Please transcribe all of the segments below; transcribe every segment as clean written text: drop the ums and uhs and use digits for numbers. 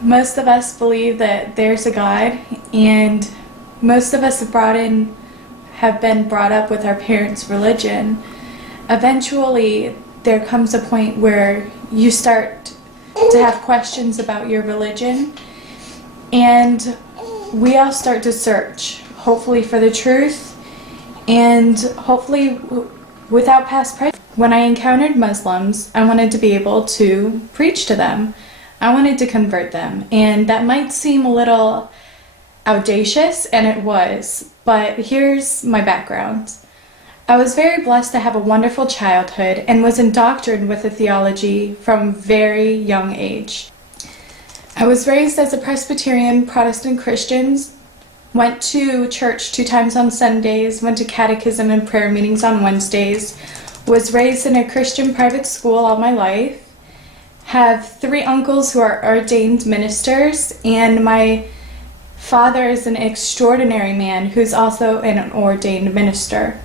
Most of us believe that there's a God, and most of us have been brought up with our parents' religion. Eventually, there comes a point where you start to have questions about your religion, and we all start to search, hopefully for the truth, and hopefully without past prejudice. When I encountered Muslims, I wanted to be able to preach to them. I wanted to convert them, and that might seem a little audacious, and it was, but here's my background. I was very blessed to have a wonderful childhood and was indoctrinated with the theology from very young age. I was raised as a Presbyterian Protestant Christian, went to church 2 times on Sundays, went to catechism and prayer meetings on Wednesdays, was raised in a Christian private school all my life, have 3 uncles who are ordained ministers, and my father is an extraordinary man who's also an ordained minister.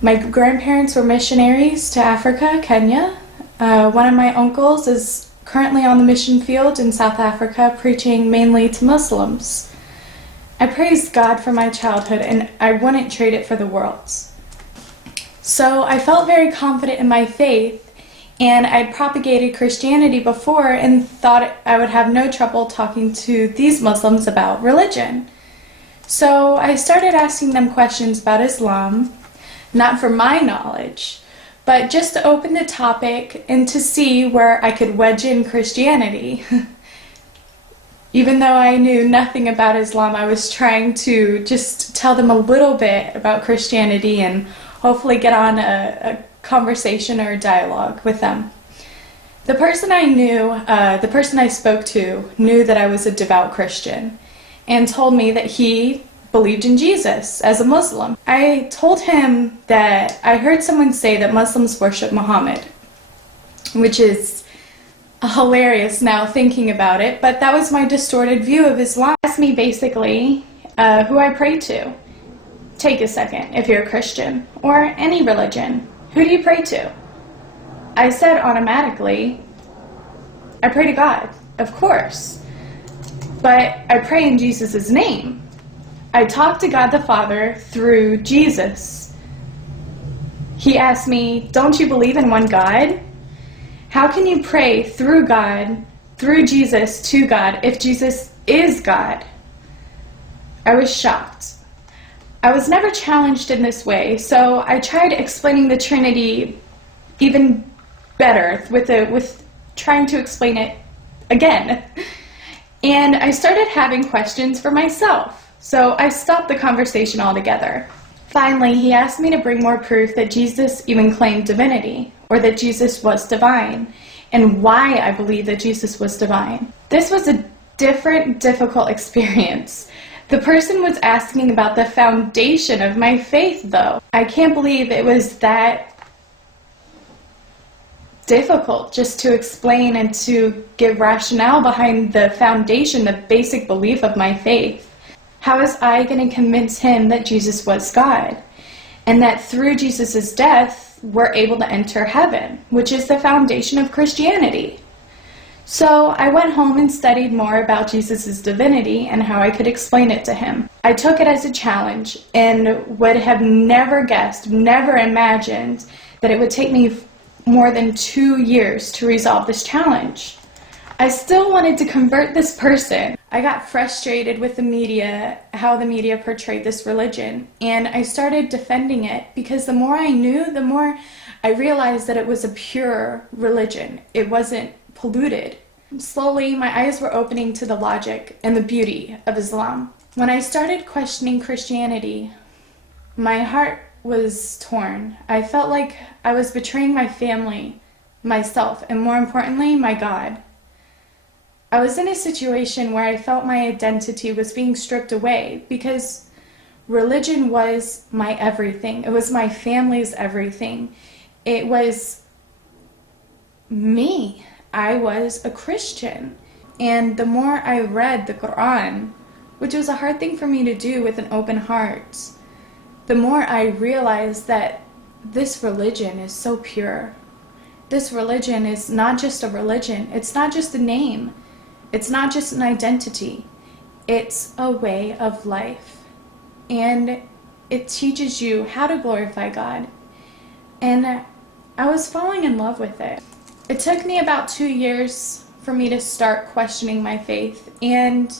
My grandparents were missionaries to Africa, Kenya. One of my uncles is currently on the mission field in South Africa, preaching mainly to Muslims. I praise God for my childhood, and I wouldn't trade it for the world. So I felt very confident in my faith, and I'd propagated Christianity before and thought I would have no trouble talking to these Muslims about religion. So I started asking them questions about Islam, not for my knowledge, but just to open the topic and to see where I could wedge in Christianity. Even though I knew nothing about Islam, I was trying to just tell them a little bit about Christianity and hopefully get on a conversation or a dialogue with them. The person I spoke to knew that I was a devout Christian and told me that he believed in Jesus as a Muslim. I told him that I heard someone say that Muslims worship Muhammad, which is hilarious now thinking about it, but that was my distorted view of Islam. He asked me basically who I pray to. Take a second, if you're a Christian or any religion, who do you pray to? I said automatically, I pray to God, of course, but I pray in Jesus' name. I talk to God the Father through Jesus. He asked me, don't you believe in one God? How can you pray through God, through Jesus to God, if Jesus is God? I was shocked. I was never challenged in this way, so I tried explaining the Trinity even better with trying to explain it again. And I started having questions for myself, so I stopped the conversation altogether. Finally, he asked me to bring more proof that Jesus even claimed divinity, or that Jesus was divine, and why I believe that Jesus was divine. This was a difficult experience. The person was asking about the foundation of my faith, though. I can't believe it was that difficult just to explain and to give rationale behind the foundation, the basic belief of my faith. How was I going to convince him that Jesus was God, and that through Jesus' death, we're able to enter heaven, which is the foundation of Christianity? So I went home and studied more about Jesus' divinity and how I could explain it to him. I took it as a challenge and would have never guessed, never imagined that it would take me more than 2 years to resolve this challenge. I still wanted to convert this person. I got frustrated with the media, how the media portrayed this religion, and I started defending it because the more I knew, the more I realized that it was a pure religion. It wasn't polluted. Slowly, my eyes were opening to the logic and the beauty of Islam. When I started questioning Christianity, my heart was torn. I felt like I was betraying my family, myself, and more importantly, my God. I was in a situation where I felt my identity was being stripped away because religion was my everything. It was my family's everything. It was me. I was a Christian. And the more I read the Quran, which was a hard thing for me to do with an open heart, the more I realized that this religion is so pure. This religion is not just a religion. It's not just a name. It's not just an identity, it's a way of life. And it teaches you how to glorify God. And I was falling in love with it. It took me about 2 years for me to start questioning my faith, and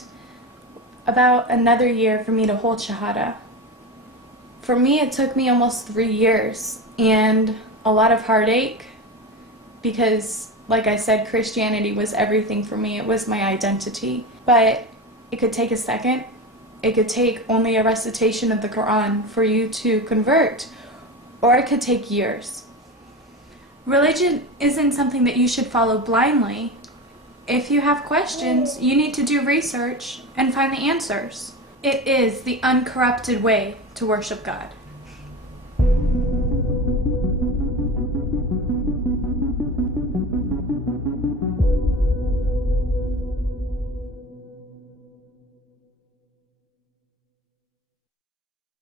about another year for me to hold Shahada. For me, it took me almost 3 years and a lot of heartache because, like I said, Christianity was everything for me. It was my identity. But it could take a second. It could take only a recitation of the Quran for you to convert, or it could take years. Religion isn't something that you should follow blindly. If you have questions, you need to do research and find the answers. It is the uncorrupted way to worship God.